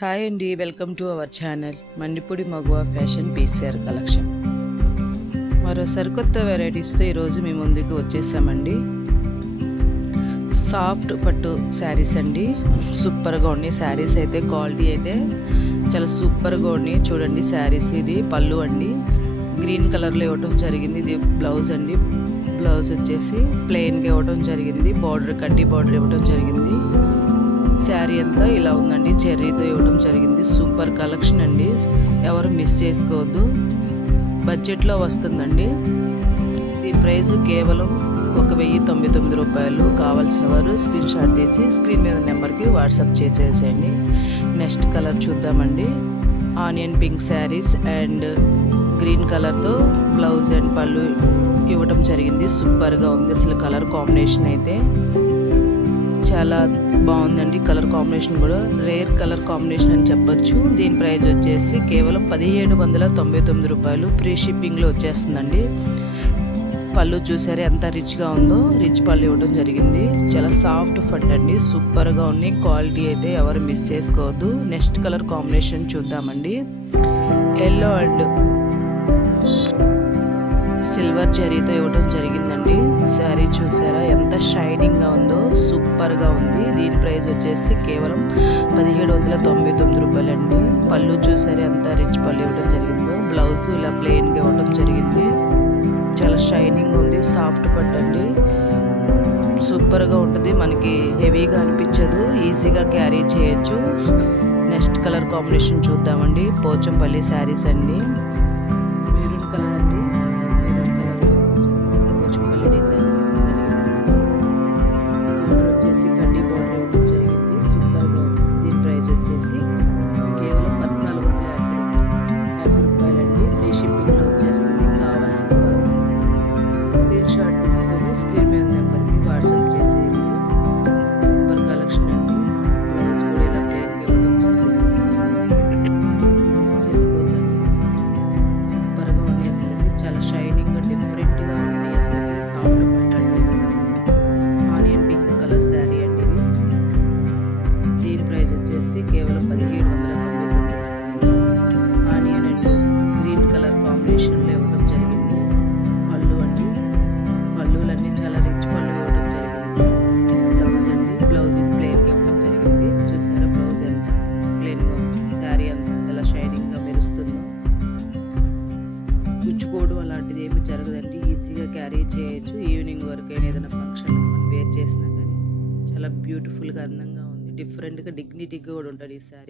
Hi అండి, welcome to our channel Mandipudi మగువ fashion PCR collection. మరో సరికొత్త వెరైటీస్తో ఈరోజు మీ ముందుకు వచ్చేసామండి. సాఫ్ట్ పట్టు శారీస్ అండి, సూపర్గా ఉన్నాయి శారీస్ అయితే. క్వాలిటీ అయితే చాలా సూపర్గా ఉన్నాయి. చూడండి శారీస్, ఇది పళ్ళు అండి, గ్రీన్ కలర్లో ఇవ్వటం జరిగింది. ఇది బ్లౌజ్ అండి, బ్లౌజ్ వచ్చేసి ప్లెయిన్గా ఇవ్వటం జరిగింది. బార్డర్ కడ్డీ బార్డర్ ఇవ్వటం జరిగింది. శారీ అంతా ఇలా ఉందండి, చెర్రీతో ఇవ్వడం జరిగింది. సూపర్ కలెక్షన్ అండి, ఎవరు మిస్ చేసుకోవద్దు. బడ్జెట్లో వస్తుందండి. ఈ ప్రైస్ కేవలం 1099 రూపాయలు. కావాల్సిన వారు స్క్రీన్ షాట్ తీసి స్క్రీన్ మీద నెంబర్కి వాట్సాప్ చేసేసేయండి. నెక్స్ట్ కలర్ చూద్దామండి. Onion pink saris and green కలర్తో బ్లౌజ్ అండ్ పళ్ళు ఇవ్వడం జరిగింది. సూపర్గా ఉంది అసలు. కలర్ కాంబినేషన్ అయితే చాలా బాగుందండి. కలర్ కాంబినేషన్ కూడా రేర్ కలర్ కాంబినేషన్ అని చెప్పొచ్చు. దీని ప్రైస్ వచ్చేసి కేవలం 1799 రూపాయలు. ఫ్రీ షిప్పింగ్లో వచ్చేస్తుందండి. పళ్ళు చూసారే ఎంత రిచ్గా ఉందో, రిచ్ పళ్ళు ఇవ్వడం జరిగింది. చాలా సాఫ్ట్ పట్టు అండి, సూపర్గా ఉన్నాయి. క్వాలిటీ అయితే ఎవరు మిస్ చేసుకోవద్దు. నెక్స్ట్ కలర్ కాంబినేషన్ చూద్దామండి. ఎల్లో అండ్ సిల్వర్ జరీతో ఇవ్వడం జరిగిందండి. శారీ చూసారా ఎంత షైనింగ్గా ఉందో, సూపర్గా ఉంది. దీని ప్రైస్ వచ్చేసి కేవలం 1799 రూపాయలు అండి. పళ్ళు చూసారా ఎంత రిచ్ పళ్ళు ఇవ్వడం జరిగిందో. బ్లౌజ్ ఇలా ప్లెయిన్గా ఇవ్వడం జరిగింది. చాలా షైనింగ్ ఉంది, సాఫ్ట్ పట్టు అండి, సూపర్గా ఉంటుంది. మనకి హెవీగా అనిపించదు, ఈజీగా క్యారీ చేయొచ్చు. నెక్స్ట్ కలర్ కాంబినేషన్ చూద్దామండి. పోచంపల్లి శారీస్ అండి, మెరూన్ కలర్ అండి. కేవలం 1799. ఆనియన్ అండ్ గ్రీన్ కలర్ కాంబినేషన్లో ఇవ్వడం జరిగింది. పళ్ళు అండి, పళ్ళులన్నీ చాలా రిచ్ పళ్ళు ఇవ్వడం జరిగింది. బ్లౌజ్ అండి, బ్లౌజ్ ప్లెయిన్గా ఇవ్వడం జరిగింది. చూసారా బ్లౌజ్ ఎంత ప్లెయిన్గా ఉంది. శారీ అంతా ఎలా షైనింగ్గా మెరుస్తుందో. గుచ్చుకోవడం అలాంటిది ఏమి జరగదండి, ఈజీగా క్యారీ చేయొచ్చు. ఈవినింగ్ వరకు అయినా ఏదైనా ఫంక్షన్ వేర్ చేసినా కానీ చాలా బ్యూటిఫుల్గా, అందంగా ఉంది. డిఫరెంట్గా, డిగ్నిటీగా కూడా ఉంటుంది ఈ శారీ.